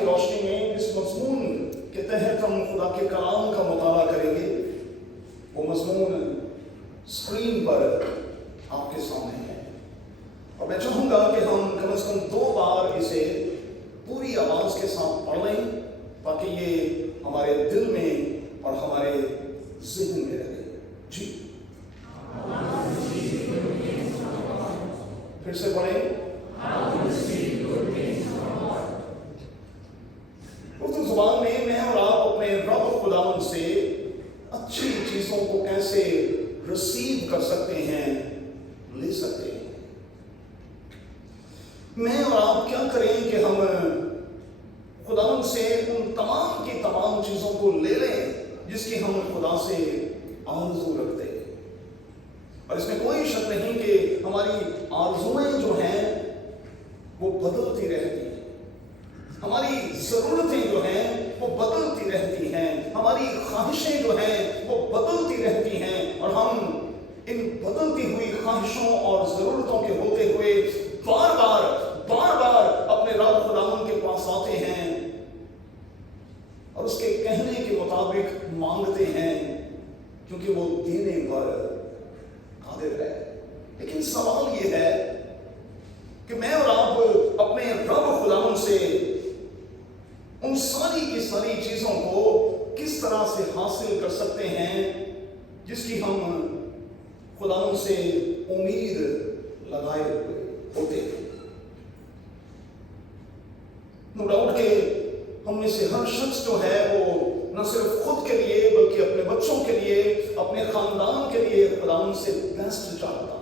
کی روشنی میں اس مضمون کے تحت ہم خدا کے کلام کا مطالعہ کریں گے، وہ مضمون اسکرین پر آپ کے سامنے ہے، اور میں چاہوں گا کہ ہم کم از کم 2 بار اسے پوری آواز کے ساتھ پڑھ لیں تاکہ یہ ہمارے دل میں اور ہمارے ذہن میں رہے۔ جی پھر سے پڑھیں۔ اردو زبان میں اور آپ اپنے رب خداوند سے اچھی چیزوں کو کیسے ریسیو کر سکتے ہیں، لے سکتے ہیں۔ میں اور آپ کیا کریں کہ ہم خداوند سے ان تمام کی تمام چیزوں کو لے لیں جس کی ہم خدا سے آرزو رکھتے ہیں، اور اس میں کوئی شک نہیں کہ ہماری آرزویں جو ہیں وہ بدلتی رہتی ہیں، ہماری ضرورتیں جو ہیں وہ بدلتی رہتی ہیں، ہماری خواہشیں جو ہیں وہ بدلتی رہتی ہیں، اور ہم ان بدلتی ہوئی خواہشوں اور ضرورتوں کے ہوتے ہوئے بار بار اپنے رب خداوند کے پاس آتے ہیں اور اس کے کہنے کے مطابق مانگتے ہیں، کیونکہ وہ دینے پر قادر ہے۔ لیکن سوال یہ ہے کہ میں اور آپ اپنے رب خداوند سے ان ساری کی ساری چیزوں کو کس طرح سے حاصل کر سکتے ہیں جس کی ہم خداوند سے امید لگائے ہوتے ہیں۔ نو ڈاؤٹ کہ ہم میں سے ہر شخص جو ہے وہ نہ صرف خود کے لیے بلکہ اپنے بچوں کے لیے، اپنے خاندان کے لیے خداوند سے بیسٹ چاہتا ہے۔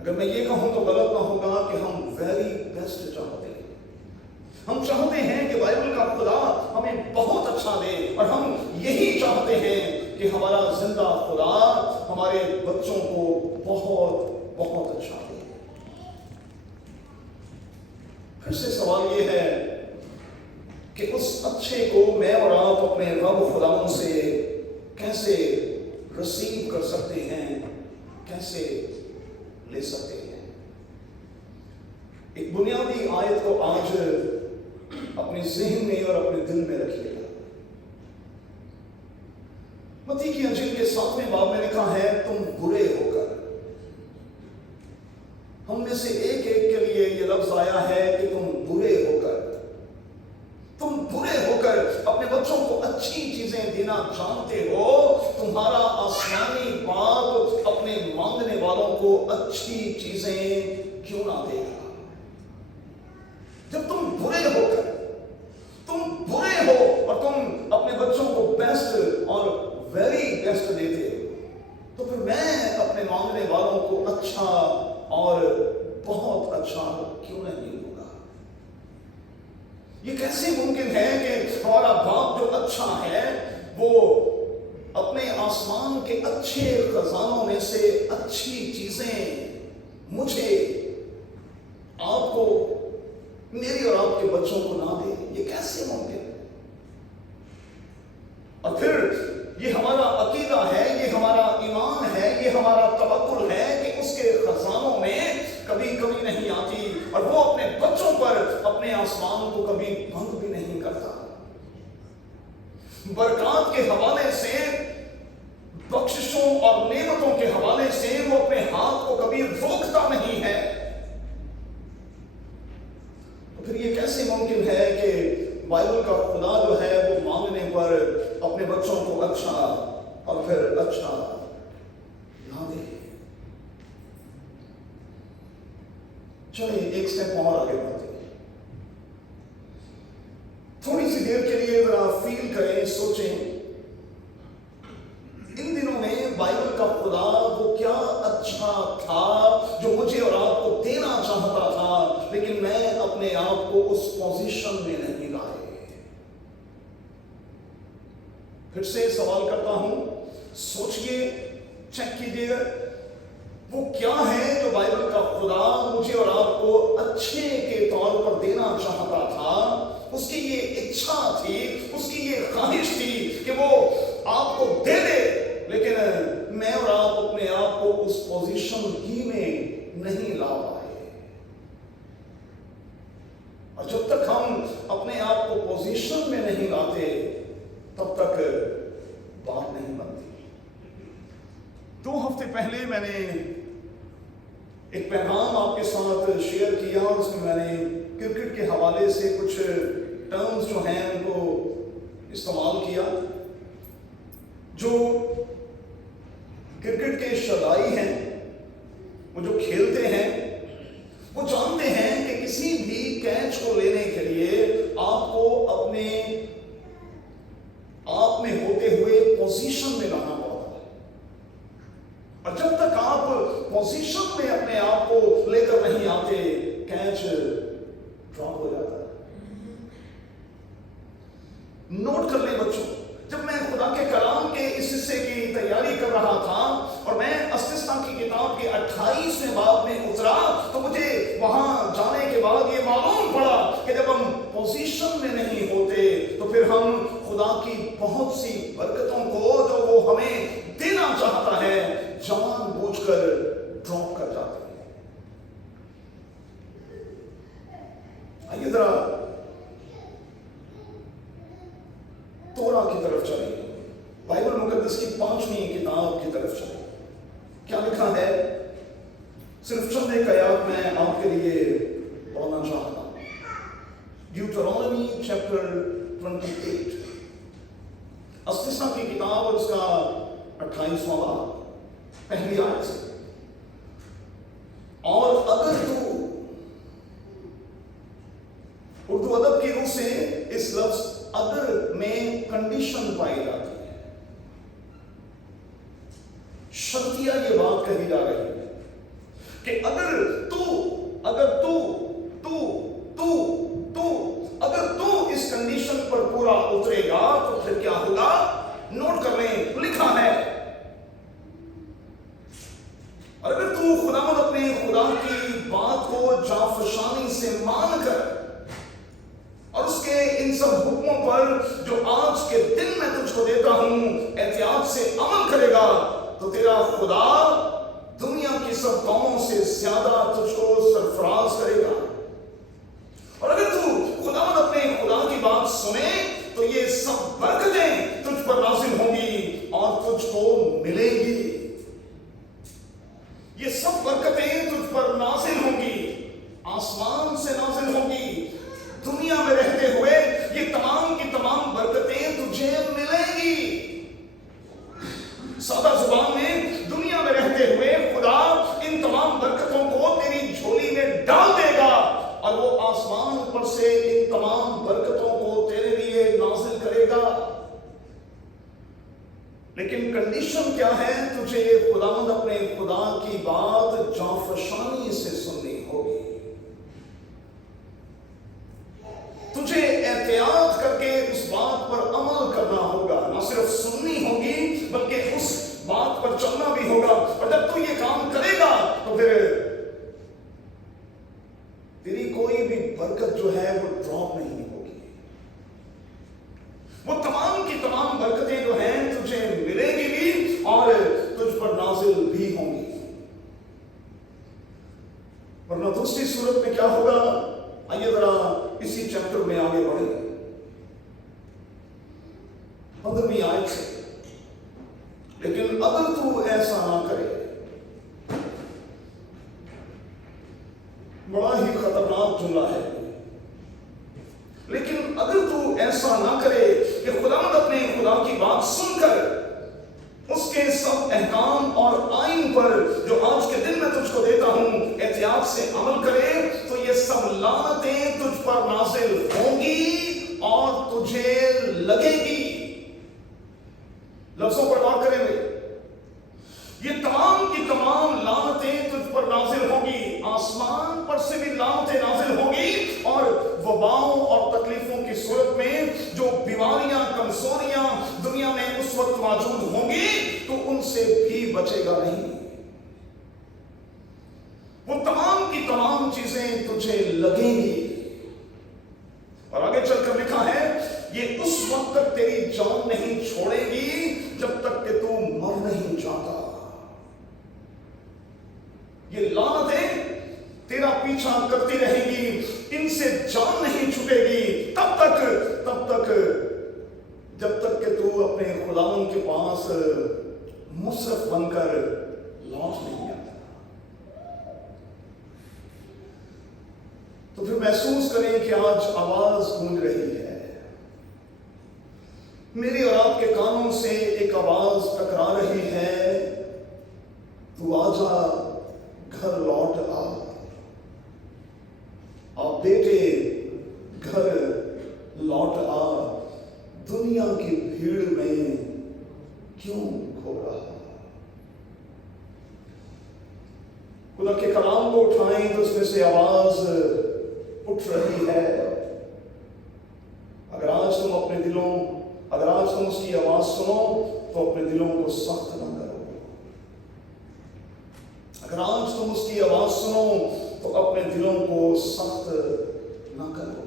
اگر میں یہ کہوں تو غلط نہ ہوگا کہ ہم ویری بیسٹ چاہتے ہیں۔ ہم چاہتے ہیں کہ بائبل کا خدا ہمیں بہت اچھا دے، اور ہم یہی چاہتے ہیں کہ ہمارا زندہ خدا ہمارے بچوں کو بہت اچھا دے۔ پھر سے سوال یہ ہے کہ اس اچھے کو میں اور آپ اپنے رب خداوند سے کیسے ریسیو کر سکتے ہیں، کیسے لے سکتے ہیں۔ ایک بنیادی آیت کو آج اپنے ذہن میں اور اپنے دل میں رکھیے گا۔ متی کی انجیل کے 7ویں باب میں لکھا ہے، تم برے ہو کر۔ ہم میں سے ایک کے لیے یہ لفظ آیا ہے کہ تم برے ہو کر اپنے بچوں کو اچھی چیزیں دینا جانتے ہو، تمہارا آسمانی باپ اپنے مانگنے والوں کو اچھی چیزیں کیوں نہ دے گا۔ جب تم برے ہو اور تم اپنے بچوں کو بیسٹ اور ویری بیسٹ دیتے ہو، تو پھر میں اپنے مانگنے والوں کو اچھا اور بہت اچھا کیوں نہیں دوں گا۔ یہ کیسے ممکن ہے کہ ہمارا باپ جو اچھا ہے وہ اپنے آسمان کے اچھے خزانوں میں سے اچھی چیزیں مجھے، آپ کو، میری اور آپ کے بچوں کو نہ دے؟ یہ کیسے ممکن ہے؟ اور پھر یہ ہمارا عقیدہ ہے، یہ ہمارا ایمان ہے، یہ ہمارا توکل ہے کہ اس کے خزانوں میں کبھی کمی نہیں آتی، اور وہ اپنے بچوں پر اپنے آسمان کو کبھی بند بھی نہیں کرتا۔ برکات کے حوالے سے، بخششوں اور نعمتوں کے حوالے سے وہ اپنے ہاتھ کو کبھی روکتا نہیں ہے۔ تو پھر یہ کیسے ممکن ہے کہ بائبل کا خدا جو ہے وہ مانگنے پر اپنے بچوں کو اچھا اور پھر اچھا نہ دے؟ چلیں ایک سٹیپ اور آگے بڑھتے ہیں، تھوڑی سی دیر کے لیے ذرا فیل کریں، سوچیں، ان دنوں میں بائبل کا خدا وہ کیا اچھا تھا جو مجھے اور آپ کو دینا چاہتا تھا، لیکن میں اپنے آپ کو اس پوزیشن میں نہیں لائے۔ پھر سے سوال کرتا ہوں، سوچئے، چیک کیجئے، وہ کیا ہے جو بائبل کا خدا مجھے اور آپ کو اچھے کے طور پر دینا چاہتا تھا؟ اس کی یہ اچھا تھی، اس کی یہ خواہش تھی کہ وہ آپ کو دے دے، لیکن میں اور آپ اپنے آپ کو اس پوزیشن ہی میں نہیں لا پائے۔ اور جب تک ہم اپنے آپ کو پوزیشن میں نہیں لاتے تب تک بات نہیں بنتی۔ 2 ہفتے پہلے میں نے ایک پیغام آپ کے ساتھ شیئر کیا اور اس میں نے کرکٹ کے حوالے سے کچھ ٹرمز جو ہیں ان کو استعمال کیا۔ جو کرکٹ کے شدائی ہیں، وہ جو کھیلتے ہیں، وہ جانتے ہیں کہ کسی بھی کیچ کو لینے کے لیے آپ کو اپنے آپ میں ہوتے ہوئے پوزیشن میں لانا پڑتا ہے، اور جب تک آپ پوزیشن میں اپنے آپ کو لے کر نہیں آتے کیچ ڈراپ ہو جاتا ہے۔ نوٹ کر لیں بچوں، جب میں خدا کے کلام کے اس حصے کی تیاری کر رہا تھا اور میں استثنا کی کتاب کے 28ویں باب میں اترا تو مجھے وہاں جانے کے بعد یہ معلوم پڑا کہ جب ہم پوزیشن میں نہیں ہوتے تو پھر ہم خدا کی بہت سی برکتوں کو جو وہ ہمیں دینا چاہتا ہے جان بوجھ کر ڈراپ کر جاتے ہیں۔ آئیے ذرا تورا کی طرف چلیں، بائبل مقدس کی 5ویں کتاب کی طرف چلیں۔ کیا لکھا ہے؟ صرف چند ایک آیات میں آپ کے لیے پڑھنا چاہتا ہوں۔ ڈیوٹرانومی چیپٹر 28، استثنا کی کتاب اور اس کا 28واں باب، پہلی آیت سے۔ اور اگر تو، اردو ادب کی روح سے اس لفظ اگر میں کنڈیشن پائی جاتی ہے، شرطیہ یہ بات کہی جا رہی ہے کہ اگر تو اس کنڈیشن پر پورا اترے گا تو پھر کیا ہوگا؟ نوٹ کر لیں، لکھا ہے، اور اگر تو خداوند اپنے خدا کی بات کو جافشانی سے مان کر اور اس کے ان سب حکموں پر جو آج کے دن میں تجھ کو دیتا ہوں احتیاط سے عمل کرے گا تو تیرا خدا دنیا کی سب قوموں سے زیادہ تجھ کو سرفراز کرے گا۔ اور اگر تو خداوند اپنے خدا کی بات سنے تو یہ سب برکتیں تجھ پر نازل ہوں گی اور تجھ کو ملے گی۔ یہ سب برکتیں تجھ پر نازل ہوں گی، آسمان سے نازل ہوں گی۔ دنیا میں رہتے ہوئے یہ تمام کی تمام برکتیں تجھے ملیں گی۔ سادہ زبان میں، دنیا میں رہتے ہوئے خدا ان تمام برکتوں کو تیری جھولی میں ڈال دے گا اور وہ آسمان پر سے ان تمام برکتوں کو تیرے لیے نازل کرے گا۔ لیکن کنڈیشن کیا ہے؟ تجھے خداوند اپنے خدا کی بات جانفشانی سے سننی ہوگی، تجھے احتیاط کر کے اس بات پر عمل کرنا ہوگا، نہ صرف سننی ہوگی بلکہ اس بات پر چلنا بھی ہوگا۔ اور جب تو یہ کام کرے گا تو پھر تیری کوئی بھی برکت جو ہے وہ ڈراپ نہیں ہوگی، وہ تمام کی تمام برکتیں جو ہیں تجھے ملے گی بھی اور تجھ پر نازل بھی ہوں گی۔ ورنہ دوسری صورت میں کیا ہوگا؟ آئیے ذرا اسی چیپٹر میں آگے بڑھیں، 15ویں آیت سے۔ لیکن اگر تو ایسا نہ کرے، بڑا ہی خطرناک جملہ ہے، لیکن اگر تو ایسا نہ کرے کہ خداوند اپنے خدا کی بات سن کر اس کے سب احکام اور آئین پر جو آج کے دن میں تجھ کو دیتا ہوں احتیاط سے عمل کرے تو یہ سب لعنتیں تجھ پر نازل ہوں گی اور تجھے لگے گی۔ لفظوں پر غور کریں گے، یہ تمام کی تمام لعنتیں تجھ پر نازل ہوں گی، آسمان پر سے بھی لعنتیں نازل ہوں گی، اور وباؤں اور تکلیفوں کی صورت میں جو بیماریاں کمزوریاں دنیا میں اس وقت موجود ہوں گی تو ان سے بھی بچے گا نہیں۔ وہ تمام کی تمام چیزیں تجھے لگیں گی، اور آگے چل کر لکھا ہے یہ اس وقت تک تیری جان نہیں چھوڑے گی جب تک کہ تو مر نہیں جاتا۔ یہ لعنتیں तेरा पीछा करती रहेगी, इनसे जान नहीं छूटेगी तब तक जब तक कि तू अपने खुदावंद के पास मुसरफ बनकर लौट नहीं आता। तो फिर महसूस करें कि आज आवाज गूंज रही है, मेरे और आपके कानों से एक आवाज टकरा रही है, तू आजा घर लौट आ। आप बेटे घर लौट आ, दुनिया की भीड़ में क्यों खो रहा। खुदा के कलाम को उठाएं तो उसमें से आवाज उठ रही है। अगर आज तुम उसकी आवाज सुनो तो अपने दिलों को सख्त न करो। अगर आज तुम उसकी आवाज सुनो तो अपने दिलों को सख्त न करो।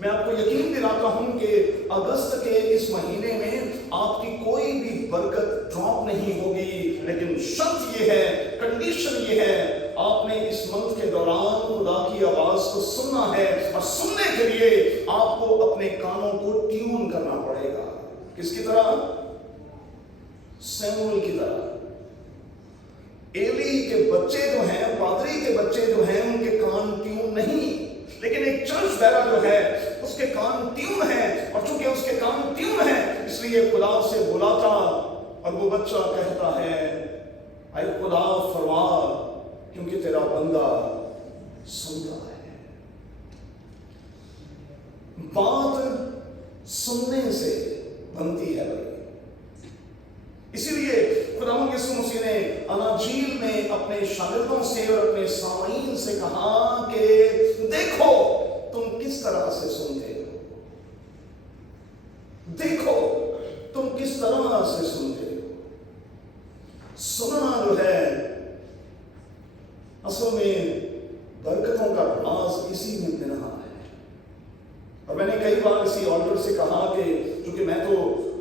मैं आपको यकीन दिलाता हूं कि अगस्त के इस महीने में आपकी कोई भी बरकत ड्रॉप नहीं होगी, लेकिन शर्त यह है, कंडीशन यह है, आपने इस मंथ के दौरान खुदा की आवाज को सुनना है, और सुनने के लिए आपको अपने कानों को ट्यून करना पड़ेगा। किसकी तरह? सैमुएल की तरह। एली के बच्चे जो हैं, पादरी के बच्चे जो हैं, उनके कान ट्यून नहीं, लेकिन एक चर्च बैरा जो है उसके कान ट्यून है, और चूंकि उसके कान ट्यून है इसलिए खुदा से बुलाता और वो बच्चा कहता है, ऐ खुदा फरमा, क्योंकि तेरा बंदा सुनता है। बात सुनने से बनती है भाई। इसीलिए खुदावंद यीशु मसीह ने अनाजील में अपने शागिर्दों से और अपने सामीन से कहा कि देखो तुम किस तरह से सुनते हो, देखो तुम किस तरह से सुनते हो। सुनना जो है असल में बरकतों का राज इसी में निहित है। और मैंने कई बार इसी ऑल्टर से कहा कि क्योंकि मैं तो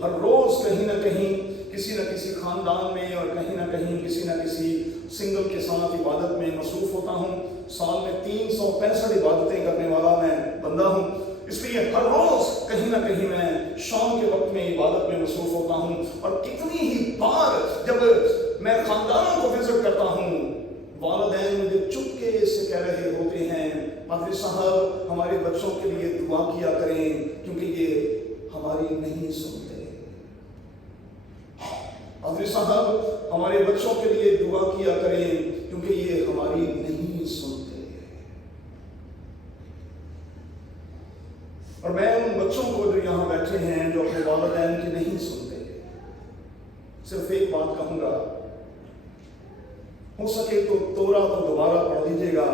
हर रोज कहीं ना कहीं किसी न किसी खानदान में और कहीं ना कहीं किसी न किसी सिंगल के साथ इबादत में मसरूफ होता हूँ। साल में 365 इबादतें करने वाला मैं बंदा हूँ, इसलिए हर रोज कहीं ना कहीं मैं शाम के वक्त में इबादत में मसरूफ होता हूँ। और कितनी ही बार जब मैं खानदानों को विजिट करता हूँ, वालिदैन मुझे चुपके से कह रहे होते हैं, पादरी साहब हमारे बच्चों के लिए दुआ किया करें क्योंकि ये हमारी नहीं सुनते। पादरी साहब हमारे बच्चों के लिए दुआ किया करें क्योंकि ये हमारी नहीं सुनते। और मैं उन बच्चों को जो यहाँ बैठे हैं जो अपने वालिदैन की नहीं सुनते, सिर्फ एक बात कहूंगा, हो सके तो तोरा तो दोबारा पढ़ लीजिएगा।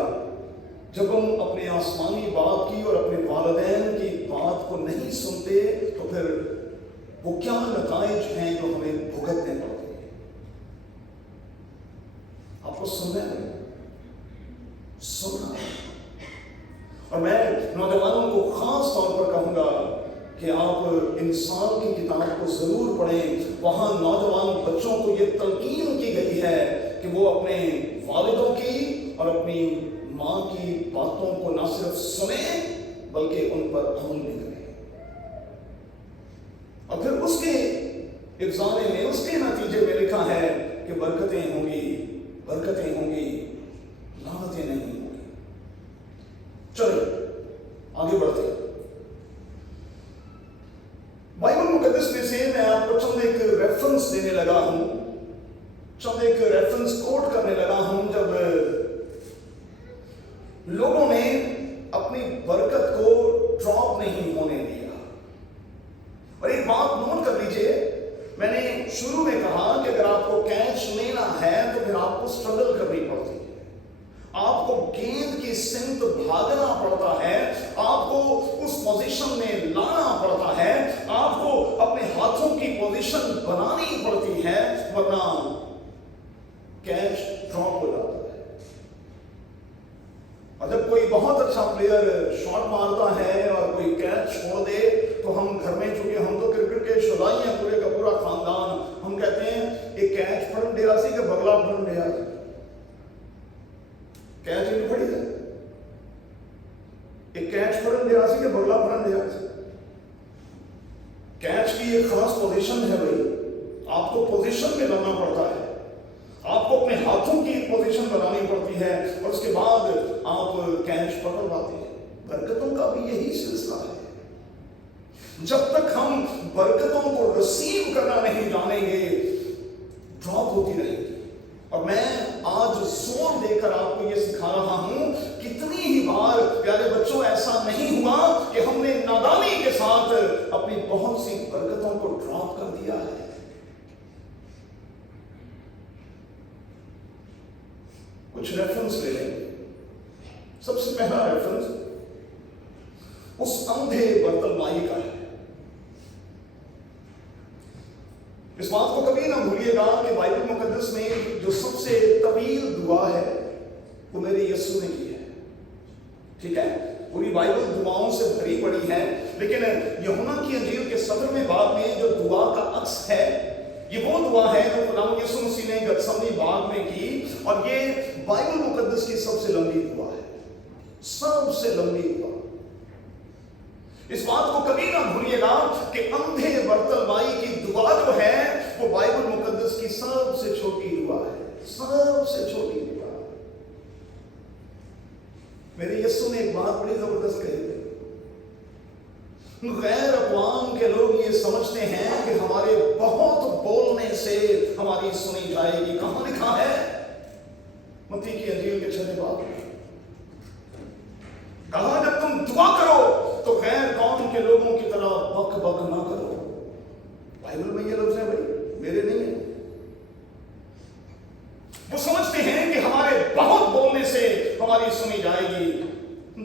जब हम अपने आसमानी बाप की और अपने वालिदैन की बात को नहीं सुनते तो फिर वो क्या नताइज हैं जो हमें भुगतने पड़ते हैं। आपको सुनना और मैं नौजवानों को खास तौर पर कहूंगा कि आप इंसान की किताब को जरूर पढ़ें। वहां नौजवान बच्चों को यह तलकीन की गई है कि वो अपने वालिदों की और अपनी माँ की बातों को न सिर्फ सुने बल्कि उन पर अमल भी करें। और फिर उसके इब्जाने में, उसके नतीजे में लिखा है कि बरकतें होंगी, लानतें नहीं होंगी। चलिए आगे बढ़ते। बाइबल मुकद्दस में से मैं आपको चंद एक रेफरेंस देने लगा हूं, चंद एक रेफरेंस कोट करने लगा हूं जब लोगों ने अपनी बरकत को ड्रॉप नहीं होने दिया। और एक बात नोट कर लीजिए, मैंने शुरू में कहा कि अगर आपको कैच लेना है तो फिर आपको स्ट्रगल करनी पड़ती है, आपको गेंद की सिमत भागना पड़ता है, आपको उस पोजीशन में लाना पड़ता है, आपको अपने हाथों की पोजीशन बनानी पड़ती है, वरना कैच ड्रॉप हो जाता है। और जब कोई बहुत अच्छा प्लेयर शॉट मारता है और कोई कैच छोड़ दे तो हम घर में, चूंकि हम तो क्रिकेट के शुदाई हैं पूरे का पूरा खानदान, हम कहते हैं एक कैच फड़न डेरा सी कि बगला फड़न डेरा। कैच इन पड़ी है एक कैच फड़न दिया सी के बगला फड़न दिया सी। कैच की एक खास पोजीशन है भाई, आपको पोजीशन में लाना पड़ता है, आपको अपने हाथों की पोजीशन बनानी पड़ती है और उसके बाद आप कैच पकड़ पाते हैं। बरकतों का भी यही सिलसिला है। जब तक हम बरकतों को रिसीव करना नहीं जानेंगे, ड्रॉप होती रहेगी। और मैं आज जोर देकर आपको ये सिखा रहा हूं, कितनी ही बार प्यारे बच्चों ऐसा नहीं हुआ कि हमने नादानी के साथ अपनी बहुत सी बरकतों को ड्रॉप कर दिया है। कुछ रेफरेंस ले लेंगे। सबसे पहला रेफरेंस उस अंधे बर्तलमाई का है। इस बात को कभी ना भूलिएगा कि बाइबल मुकद्दस में जो सबसे तवील दुआ है वो मेरे यीशु ने की है। ठीक है, पूरी बाइबल दुआओं से भरी पड़ी है, लेकिन यूहन्ना की इंजील के 17वें बाब में जो दुआ का अक्स है, ये वो दुआ है जो खुदावंद यीशु मसीह ने गतसमनी बाग में की, और ये बाइबल मुकद्दस की सबसे लंबी दुआ है, सबसे लंबी दुआ। इस बात को कभी ना भूलिएगा कि अंधे बर्तलमाई की दुआ जो है वो बाइबल मुकद्दस की सबसे छोटी दुआ है, सबसे छोटी दुआ। मेरे यीशु ने एक बात बड़ी जबरदस्त कही थी। गैर अक़वाम के लोग ये समझते हैं कि हमारे बहुत बोलने से हमारी सुनी जाएगी। कहां लिखा है? मत्ती की इंजील के 6वें बाब में कहा, जब तुम दुआ करो तो गैर कौम के लोगों की तरह बक बक ना करो। बाइबल में ये लफ्ज़ है भाई, मेरे नहीं है। वो समझते हैं कि हमारे बहुत बोलने से हमारी सुनी जाएगी।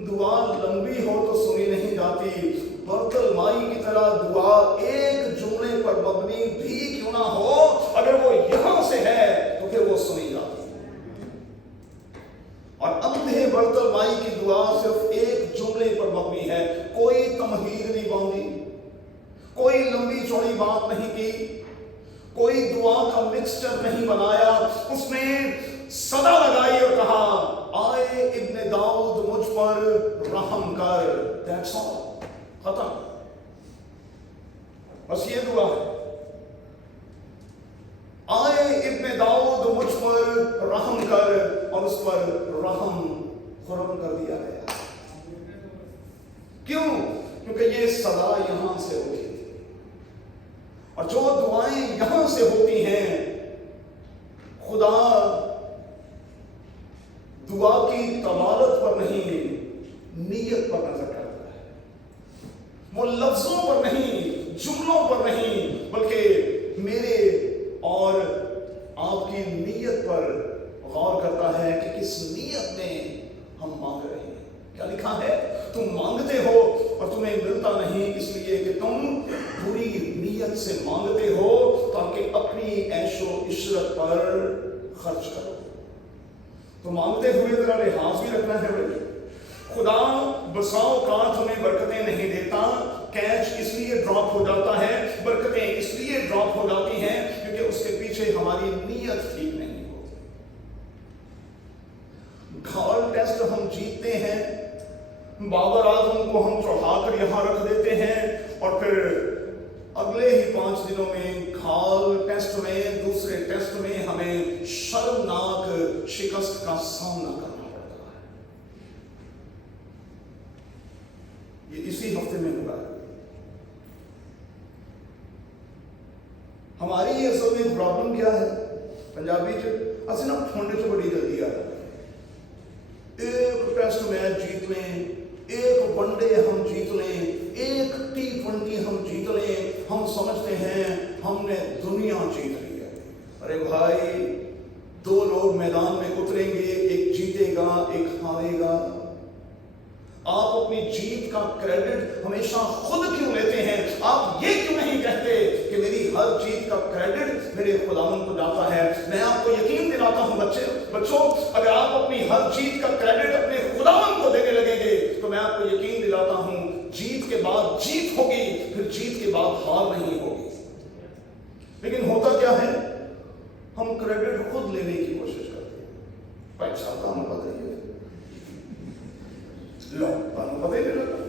दुआ लंबी हो तो सुनी नहीं जाती। बर्तलमाई की तरह दुआ एक जुमले पर मबनी भी क्यों ना हो, अगर वो यहां से है तो फिर वो सुनी जाती। और अंधे बर्तलमाई की दुआ सिर्फ एक जुमले पर मबनी है, कोई तमहीद नहीं बांधी, कोई लंबी चौड़ी बात नहीं की, कोई दुआ का मिक्सचर नहीं बनाया। उसने सदा लगाई और कहा, आए इब्ने दाऊद मुझ पर रहम कर। दैट्स ऑल, खत्म। बस ये दुआ है, आए इब्ने दाऊद मुझ पर रहम कर, और उस पर रहम खुरम कर दिया गया। क्यों? क्योंकि ये सदा यहां से होती थी, और जो दुआएं यहां से होती हैं, खुदा दुआ की तवालत पर नहीं, नीयत पर नजर करता है। वो लफ्जों पर नहीं, जुमलों पर नहीं, बल्कि मेरे और आपकी नीयत पर गौर करता है कि किस नीयत में हम मांग रहे हैं। क्या लिखा है? तुम मांगते हो और तुम्हें मिलता नहीं, इसलिए कि तुम बुरी नीयत से मांगते हो ताकि अपनी ऐशो इशरत पर खर्च करो। तो मांगते हुए जरा लिहाज भी रखना है भाई। खुदा बसाओ का तुम्हें बरकतें नहीं देता। कैच इसलिए ड्रॉप हो जाता है, बरकतें इसलिए ड्रॉप हो जाती हैं क्योंकि उसके पीछे हमारी नीयत ठीक नहीं होती। घाल टेस्ट हम जीतते हैं, बाबर आजम को हम चढ़ाकर यहां रख देते हैं, और फिर अगले ही 5 दिनों में घाल टेस्ट में, दूसरे टेस्ट में हमें शर्मनाक शिकस्त का सामना करना पड़ता है। ये इसी हफ्ते में हुआ है। हमारी ये असल में प्रॉब्लम क्या है? पंजाबी च असं ना फुंड च बड़ी जल्दी आ जाती। एक टेस्ट मैच जीत लें, एक वनडे हम जीत लें, एक T20 हम जीत लें, हम समझते हैं हमने दुनिया जीत ली है। अरे भाई, 2 लोग मैदान में उतरेंगे, एक जीतेगा एक हारेगा। आप अपनी जीत का क्रेडिट हमेशा खुद क्यों लेते हैं? आप ये क्यों नहीं कहते कि मेरी हर जीत का क्रेडिट मेरे खुदावंद को जाता है? मैं आपको यकीन दिलाता हूं बच्चों, अगर आप अपनी हर जीत का क्रेडिट अपने खुदावंद को देने लगेंगे तो मैं आपको यकीन दिलाता हूं जीत के बाद जीत होगी, फिर जीत के बाद हार नहीं होगी। लेकिन होता क्या है? हम क्रेडिट खुद लेने की कोशिश करते हैं। पैसा काम बताइए, लो तुहानू पता ही नहीं लगा।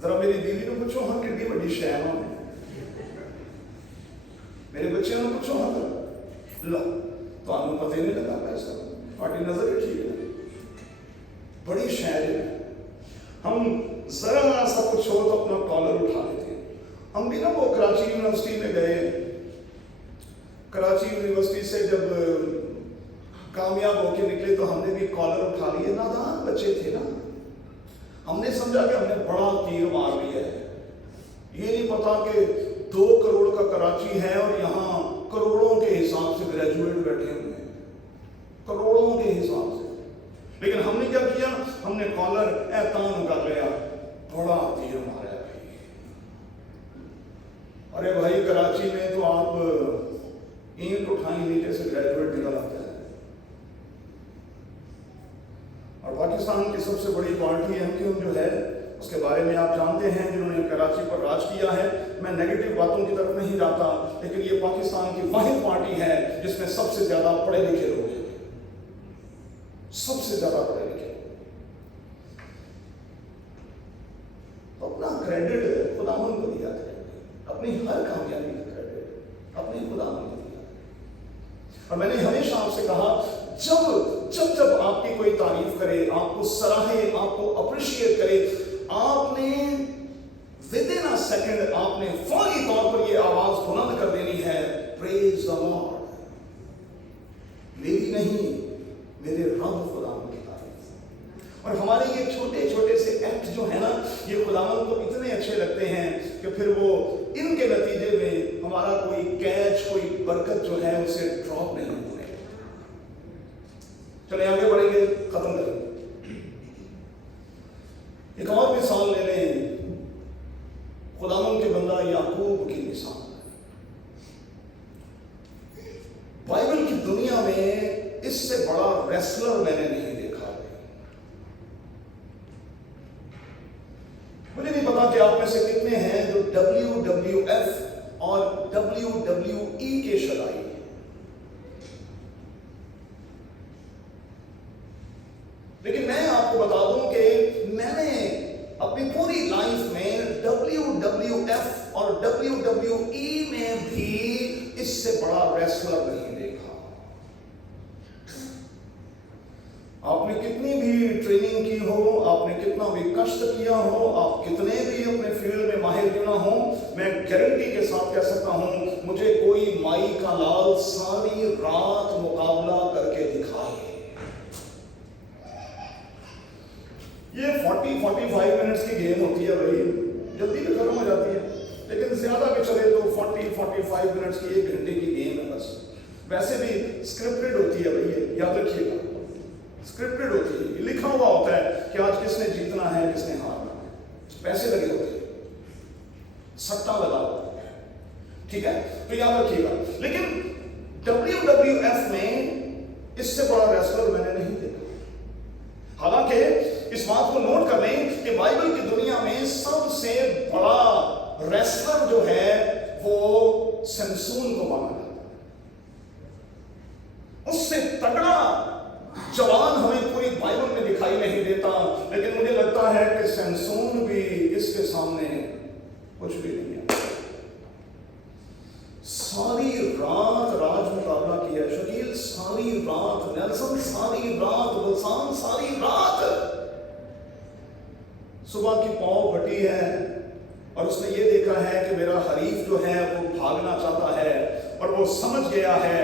जरा मेरी बीवी को पूछो हाँ कितनी बड़ी शह है, मेरे बच्चों को पूछो हाँ लो तुहानू पता ही नहीं लगा पैसा, तुम्हारी नजर ही ठीक है, बड़ी शह है। हम जरा सा कुछ हो तो अपना कॉलर उठा लेते हैं। हम भी ना वो कराची यूनिवर्सिटी में गए, कराची यूनिवर्सिटी से जब कामयाब होके निकले तो हमने भी कॉलर उठा लिए। नादान बच्चे थे ना, हमने समझा कि हमने बड़ा तीर मार लिया है। ये नहीं पता कि 2 करोड़ का कराची है और यहाँ करोड़ों के हिसाब से ग्रेजुएट बैठे हुए हैं, करोड़ों के हिसाब से। लेकिन हमने क्या किया, हमने कॉलर एहतान कर लिया, बड़ा तीर मारा भाई। अरे भाई कराची में तो आप ईंट उठाई नीचे से ग्रेजुएट निकल आते हैं। और पाकिस्तान की सबसे बड़ी पार्टी एमक्यूएम जो है उसके बारे में आप जानते हैं, जिन्होंने कराची पर राज किया है। मैं नेगेटिव बातों की तरफ नहीं जाता, लेकिन ये पाकिस्तान की वाहिद पार्टी है जिसमें सबसे ज्यादा पढ़े लिखे लोग हैं, सबसे ज्यादा पढ़े लिखे। तो अपना क्रेडिट खुदावंद को दिया करें, अपनी हर कामयाबी का क्रेडिट अपने खुदावंद को दिया। और मैंने हमेशा आपसे कहा, जब जब जब आपकी कोई तारीफ करे, आपको सराहे, आपको अप्रिशिएट करे, आपने विद इन अ सेकंड आपने फौरी तौर पर यह आवाज बुलंद कर देनी है, प्रेज द लॉर्ड। मेरी नहीं, मेरे रब खुदावंद की तारीफ। और हमारे ये छोटे छोटे से एक्ट जो है ना, ये खुदावंद को इतने अच्छे लगते हैं कि फिर वो इनके नतीजे में हमारा कोई कैच, कोई बरकत जो है उसे ड्रॉप नहीं होने। चले आगे बढ़ेंगे, खत्म करेंगे। एक और मिसाल ले लें, खुदावंद के बंदा याकूब की मिसाल। बाइबल की दुनिया में इससे बड़ा रेसलर मैंने नहीं देखा। मुझे नहीं पता कि आप में से कितने हैं जो WWF और WWE के शराई हैं। लेकिन मैं आपको बता दूं कि मैंने अपनी पूरी लाइफ में WWF और WWE में भी इससे बड़ा रेसलर नहीं देखा। आपने कितनी भी ट्रेनिंग की हो, आपने कितना भी कष्ट किया हो, आप कितने भी अपने फील्ड में माहिर क्यों ना हो, मैं गारंटी के साथ कह सकता हूं, मुझे कोई माई का लाल सारी रात मुकाबला करके दिखाए। ये 40-45 मिनट्स की गेम होती है भाई, जल्दी भी खत्म हो जाती है, लेकिन ज्यादा भी चले तो 40-45 मिनट्स की 1 घंटे की गेम है बस। वैसे भी स्क्रिप्टेड होती है भाई, याद रखिएगा, स्क्रिप्टेड होती है, लिखा हुआ होता है कि आज किसने जीतना है, किसने हारना है, पैसे लगे होते हैं, सट्टा लगा होता है, ठीक है, तो याद रखिएगा। लेकिन WWF में इससे बड़ा रेसलर मैंने नहीं देखा। हालांकि इस बात को नोट कर लें कि बाइबल की दुनिया में सबसे बड़ा रेसलर जो है वो सैमसून को माना जाता है। उससे तगड़ा जवान हमें पूरी बाइबल में दिखाई नहीं देता, लेकिन मुझे लगता है कि सैमसून भी इसके सामने कुछ भी नहीं है। सारी रात राज मुकाबला किया, शकील सारी रात, नेल्सन सारी रात, गुलसान सारी रात। सुबह की पाँव फटी है और उसने ये देखा है कि मेरा हरीफ जो है वो भागना चाहता है, और वो समझ गया है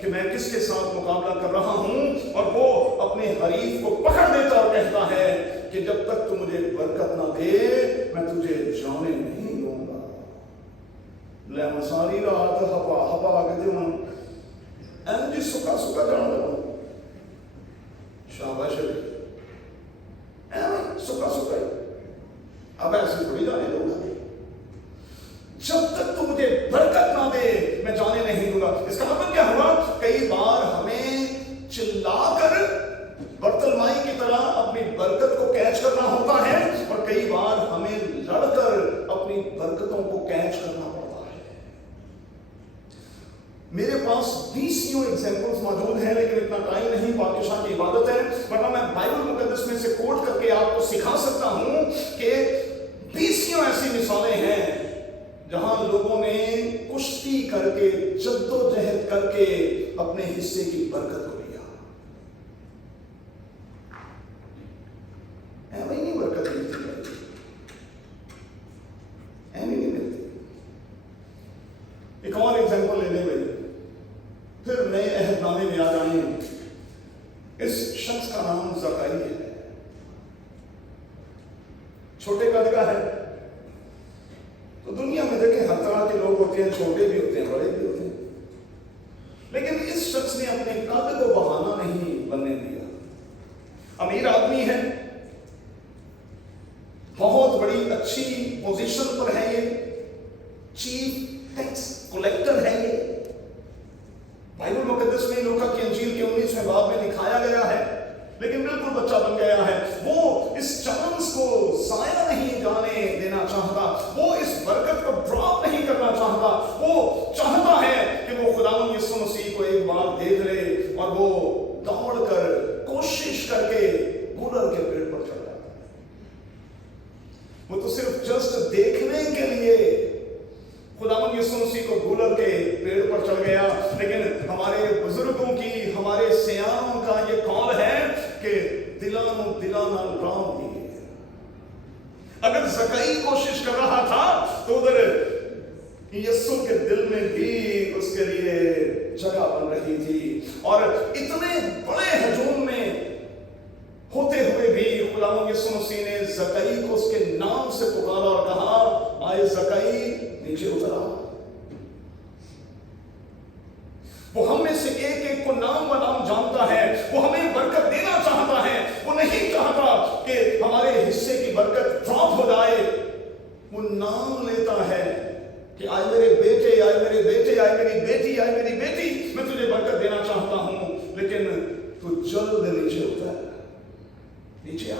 कि मैं किसके साथ मुकाबला कर रहा हूं, और वो अपने हरीफ को पकड़ देता और कहता है कि जब तक तू मुझे बरकत ना दे मैं तुझे जाने नहीं दूंगा। ले मैं सारी रात हवा हवा कहते हूं एम जी सुखा सुखा जाना दो, शाबाश सुखा सुखा, अब ऐसे थोड़ी जाने दूंगा, जब तक तू मुझे बरकत ना दे मैं जाने नहीं दूंगा। इसका मतलब क्या हुआ, कई बार हमें चिल्लाकर बर्तलमाई की तरह अपनी बरकत को कैच करना होता है, और कई बार हमें लड़कर अपनी बरकतों को कैच करना पड़ता है। मेरे पास 20 एग्जाम्पल्स मौजूद हैं, लेकिन इतना टाइम नहीं बादशाह की इबादत है, वरना मैं बाइबल मुकद्दस में से कोट करके आपको सिखा सकता हूं कि 20 ऐसी मिसालें हैं जहां लोगों ने कुश्ती करके, जद्दोजहद करके अपने हिस्से की बरकत को लिया। ऐਵੇਂ नहीं बरकत मिलती, ऐਵੇਂ नहीं मिलती। एक और एग्जाम्पल लेने में फिर नए अहदनामे में आ जाए। इस शख्स का नाम ज़काई है, छोटे कद का है। तो दुनिया में देखें हर तरह के लोग होते हैं, छोटे भी होते हैं, बड़े भी होते हैं, लेकिन इस शख्स ने अपने कद को बहाना नहीं बनने दिया। अमीर आदमी है, बहुत बड़ी अच्छी पोजीशन पर है, ये चीफ टैक्स कलेक्टर है। ये बाइबल मुकद्दस में लूका की अंजील के 19वें बाब में दिखाया गया है, लेकिन बिल्कुल बच्चा बन गया है। वो इस चांस को जाया नहीं जाने देना चाहता, वो इस बरकत को ड्रॉप नहीं करना चाहता। वो चाहता है कि वो खुदावंद यीशु मसीह को एक बार देख ले, और वो दौड़कर कोशिश करके गुलर के पेड़ पर चढ़ जाता है। वो तो सिर्फ जस्ट देखने के लिए खुदावंद यीशु मसीह को गुलर के पेड़ पर चढ़ गया। लेकिन हमारे बुजुर्गों की, हमारे सियानों का ये कौल है कि दिलानो दिलाना राम ही। अगर ज़काई कोशिश कर रहा था तो उधर यीशु के दिल में भी उसके लिए जगह बन रही थी। और इतने बड़े हजूम में होते हुए भी खुदावंद यीशु मसीह ने ज़काई को उसके नाम से पुकारा और कहा, आए ज़काई नीचे उतर आ। वो हम में से एक एक को नाम व नाम जानता है, वो हमें बरकत देना चाहता है। वो नहीं चाहता कि हमारे हिस्से की बरकत ड्रॉप हो जाए। वो नाम लेता है कि आए मेरे बेटे, आए मेरे बेटे, आए मेरी बेटी, आए मेरी बेटी, मैं तुझे बरकत देना चाहता हूं, लेकिन तू जल्द नीचे उतर, नीचे आ।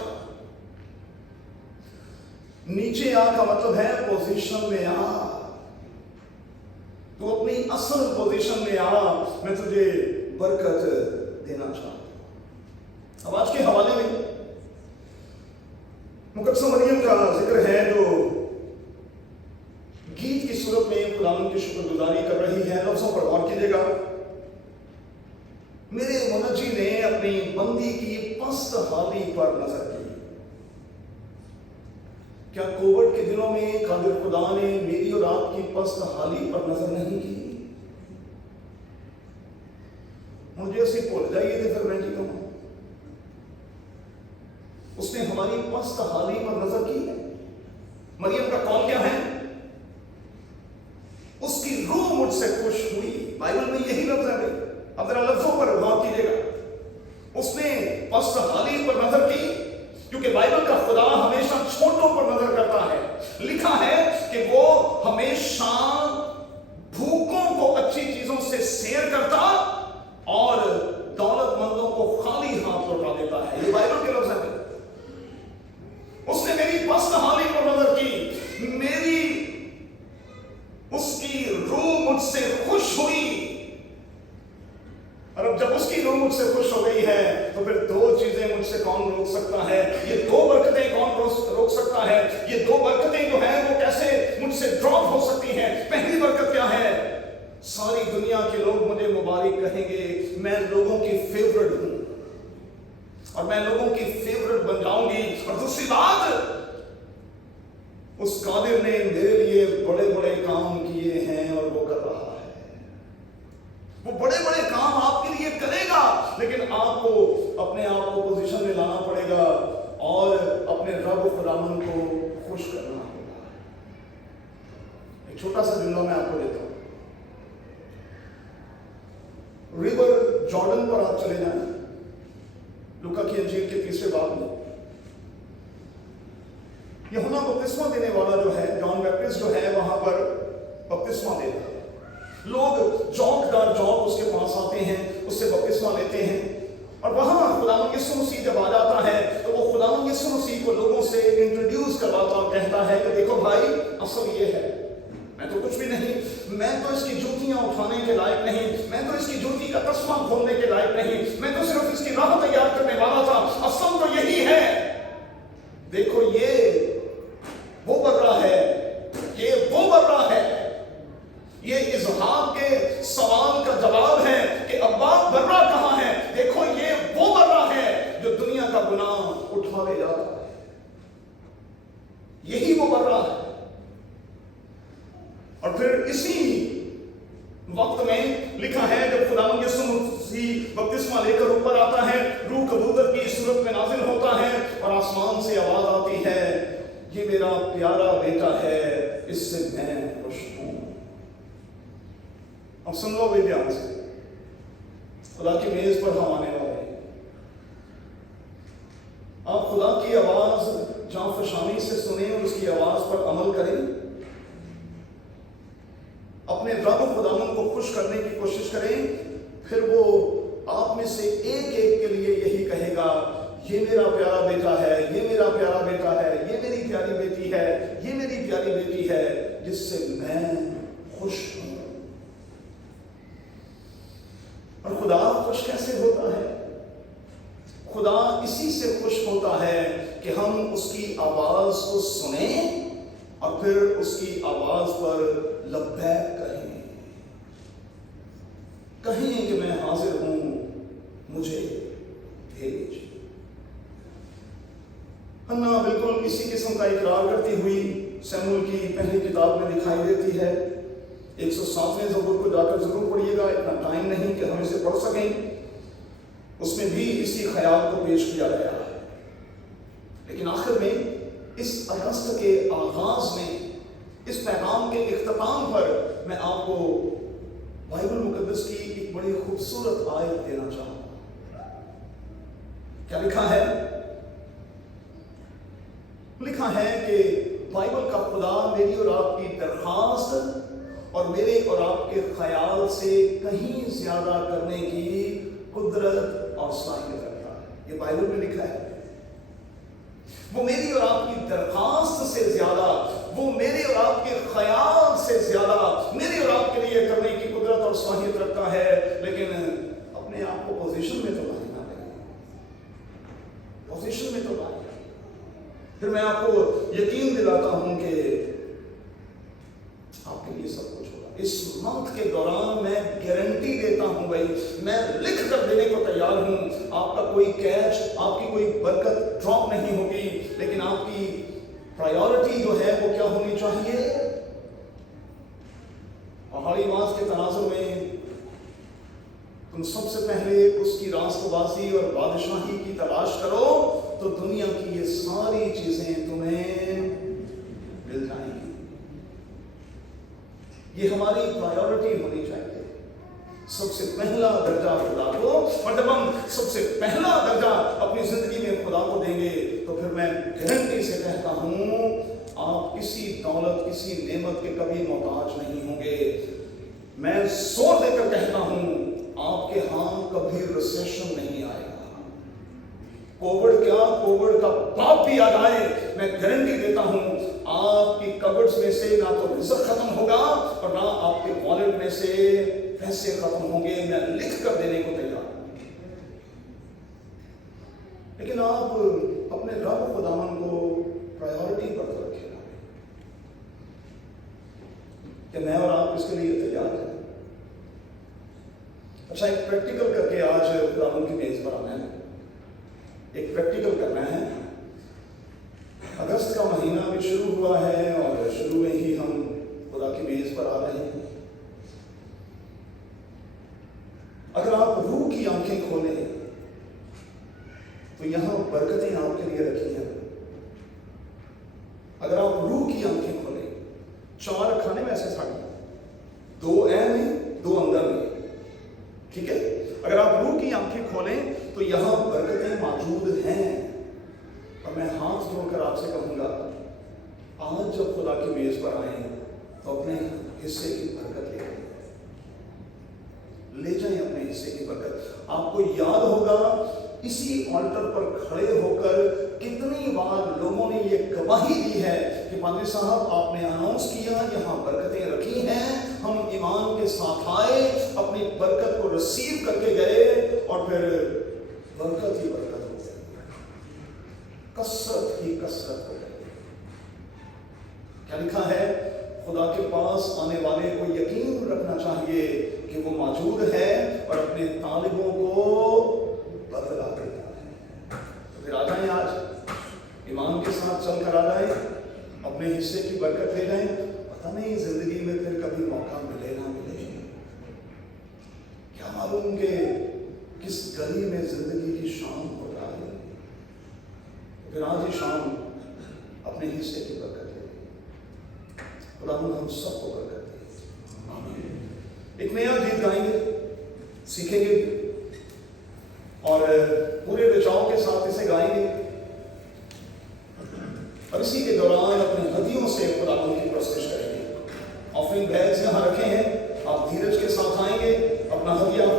नीचे आ का मतलब है पोजीशन में आ, तो अपनी असल पोजीशन में आ, मैं तुझे बरकत देना चाहता हूं। अब आज के हवाले में मुकद्दस मरियम का जिक्र है, जो गीत की सूरत में खुदावंद की शुक्रगुजारी कर रही है। लफ्जों पर गौर कीजिएगा। मेरे मुनज्जी ने अपनी बंदी की पस्त हाली पर नजर की। क्या कोविड के दिनों में कादिर खुदा ने मेरी और आपकी पस्त हाली पर नजर नहीं की? मुझे उसे भूल जाइए थे, फिर मैं जी कहूं, उसने हमारी पस्त हाली पर नजर की है। मरियम का कौल क्या है? उसकी रूह मुझसे खुश हुई। बाइबल में यही लफ्ज है। अब जरा लफ्जों पर गौर कीजिएगा। उसने पस्त हाली पर नजर की, क्योंकि बाइबल का खुदा हमेशा छोटों पर नजर करता है। लिखा है कि वो हमेशा भूखों को अच्छी चीजों से सेर करता और दौलतमंदों को खाली हाथ लौटा देता है। ये बाइबल के लफ्ज है। उसने मेरी पस्त हाली पर नजर की, मेरी उसकी रूह मुझसे खुश हुई। और अब जब उसकी रूह मुझसे खुश हो गई है, तो फिर दो चीजें मुझसे कौन रोक सकता है? ये दो बरकतें कौन रोक सकता है? ये दो बरकतें जो है वो कैसे मुझसे ड्रॉप हो सकती हैं? पहली बरकत क्या है? सारी दुनिया के लोग मुझे मुबारक कहेंगे, मैं लोगों की फेवरेट हूं और मैं लोगों की फेवरेट बन जाऊंगी। और दूसरी बात, उस कादिर ने मेरे लिए बड़े बड़े काम किए हैं और वो कर रहा है। वो बड़े बड़े काम आपके लिए करेगा, लेकिन आपको अपने आप को पोजीशन में लाना पड़ेगा और अपने रब खुदावंद को खुश करना होगा। एक छोटा सा जुमला मैं आपको देता हूं। रिवर जॉर्डन पर आप चले जाएं, लूका की अंजील के 3वें बाब में। यूहन्ना बपतिस्मा देने वाला जो है, जॉन बैप्टिस्ट जो है, वहां पर बपतिस्मा देता है। लोग चौक दर चौक उसके पास आते हैं, उससे बपतिस्मा लेते हैं। और वहां खुदावंद यीशु मसीह जब आ जाता है, तो वो खुदावंद यीशु मसीह को लोगों से इंट्रोड्यूस करवाता और कहता है कि देखो भाई, असल ये है, मैं तो कुछ भी नहीं, मैं तो इसकी जूतियां उठाने के लायक नहीं, मैं तो इसकी जूती का तस्मा खोलने के लायक नहीं, मैं तो सिर्फ इसकी چشمہ لے کر اوپر آتا ہے، روح کبوتر کی صورت میں نازل ہوتا ہے اور آسمان سے آواز آتی ہے، یہ میرا پیارا بیٹا ہے، اس سے میں خوش ہوں۔ اب سن لو بے دھیان سے، خدا کی میز پر ہم آنے والے ہیں۔ آپ خدا کی آواز جاں فشانی سے سنیں اور اس کی آواز پر عمل کریں، اپنے رب خداوند کو خوش کرنے کی کوشش کریں، پھر وہ آپ میں سے ایک ایک کے لیے یہی کہے گا، یہ میرا پیارا بیٹا ہے، یہ میرا پیارا بیٹا ہے، یہ میری پیاری بیٹی ہے، یہ میری پیاری بیٹی ہے، جس سے میں خوش ہوں۔ اور خدا خوش کیسے ہوتا ہے؟ خدا اسی سے خوش ہوتا ہے کہ ہم اس کی آواز کو سنیں اور پھر اس کی آواز پر لبیک کہیں کہ میں حاضر ہوں، مجھے بھیج۔ حنا بالکل اسی قسم کا اقرار کرتی ہوئی سیموئیل کی پہلی کتاب میں دکھائی دیتی ہے۔ 107ویں زبور کو جا کر ضرور پڑھیے گا، اتنا ٹائم نہیں کہ ہم اسے پڑھ سکیں۔ اس میں بھی اسی خیال کو پیش کیا گیا ہے، لیکن آخر میں اس اگست کے آغاز میں، اس پیغام کے اختتام پر میں آپ کو بائبل مقدس کی ایک بڑی خوبصورت آیت دینا چاہوں گا۔ کیا لکھا ہے؟ لکھا ہے کہ بائبل کا خدا میری اور آپ کی درخواست اور میرے اور آپ کے خیال سے کہیں زیادہ کرنے کی قدرت اور صلاحیت رکھتا ہے۔ یہ بائبل میں لکھا ہے۔ وہ میری اور آپ کی درخواست سے زیادہ، وہ میرے اور آپ کے خیال سے زیادہ میرے اور آپ کے لیے کرنے کی قدرت اور صلاحیت رکھتا ہے، لیکن اپنے آپ کو پوزیشن میں تو لانا ہے، پوزیشن میں تو لانا۔ پھر میں آپ کو یقین دلاتا ہوں کہ آپ کے لیے سب کچھ ہوگا۔ اس منتھ کے دوران میں گارنٹی دیتا ہوں بھائی، میں لکھ کر دینے کو تیار ہوں، آپ کا کوئی کیچ، آپ کی کوئی برکت ڈراپ نہیں ہوگی، لیکن آپ کی پرائیورٹی جو ہے وہ کیا ہونی چاہیے؟ پہاڑی باز کے تناظر میں تم سب سے پہلے اس کی راست بازی اور بادشاہی کی تلاش کرو تو دنیا کی یہ ساری چیزیں تمہیں مل جائیں گی۔ یہ ہماری پرائیورٹی ہونی چاہیے، سب سے پہلا درجہ خدا کو۔ اور جب ہم سب سے پہلا درجہ اپنی زندگی میں خدا کو دیں گے تو پھر میں گارنٹی سے کہتا ہوں آپ کسی دولت، کسی نعمت کے کبھی محتاج نہیں ہوں گے۔ میں زور دے کر کہتا ہوں آپ کے ہاں کبھی ریسیشن نہیں آئے گا۔ کووڈ کیا، کووڈ کا باپ بھی آ جائے، میں گارنٹی دیتا ہوں آپ کی کبڈز میں سے نہ تو رزق ختم ہوگا اور نہ آپ کے والٹ میں سے پیسے ختم ہوں گے۔ میں لکھ کر دینے کو تیار ہوں، لیکن آپ اپنے رب خداوند کو پرائیورٹی پر تو رکھے گا کہ میں اور آپ اس کے لیے تیار ہیں۔ اچھا، ایک پریکٹیکل کر کے آج خداوند کی میز پر آنا ہے، ایک پریکٹیکل کرنا ہے۔ اگست کا مہینہ بھی شروع ہوا ہے اور شروع میں ہی ہم خدا کی میز پر آ رہے ہیں۔ اگر آپ روح کی آنکھیں کھولیں تو یہاں برکتیں آپ کے لیے رکھی ہیں۔ اگر آپ روح کی آنکھیں کھولیں، 4 کھانے میں ایسے ساڑی، 2 اے میں 2 اندر میں، ٹھیک ہے؟ اگر آپ روح کی آنکھیں کھولیں تو یہاں برکتیں موجود ہیں، اور میں ہاتھ جوڑ کر آپ سے کہوں گا آج جب خدا کی میز پر آئیں تو اپنے حصے کی برکت لے جائیں اپنے حصے کی برکت۔ آپ کو یاد ہوگا اسی آلٹر پر کھڑے ہو کر کتنی بار لوگوں نے یہ گواہی دی ہے کہ پادری صاحب آپ نے اناؤنس کیا یہاں برکتیں رکھی ہیں، ہم ایمان کے ساتھ آئے، اپنی برکت کو ریسیو کر کے گئے اور پھر برکت ہی برکت ہو گئی، کثرت ہی کثرت ہو گئی۔ کیا لکھا ہے؟ خدا کے پاس آنے والے کو یقین رکھنا چاہیے کہ وہ موجود ہے اور اپنے طالبوں کو بدلا دیتا ہے۔ تو پھر آ جائیں، آج ایمان کے ساتھ چل کر آ جائیں، اپنے حصے کی برکت لے جائیں۔ پتہ نہیں زندگی میں پھر کبھی موقع ملے نہ ملے، کیا معلوم کہ کس गली में जिंदगी की शाम हो रहा है, फिर आज ही शाम अपने हिस्से की बरकत दे। खुदावंद हम सबको बरकत दे। एक नया गीत गाएंगे, सीखेंगे और पूरे बचाव के साथ इसे गाएंगे, और इसी के दौरान अपने हदियों से खुदावंद की प्रस्तुति करेंगे। ऑफरिंग बैग्स यहाँ रखे हैं, आप धीरज के साथ आएंगे, अपना हदिया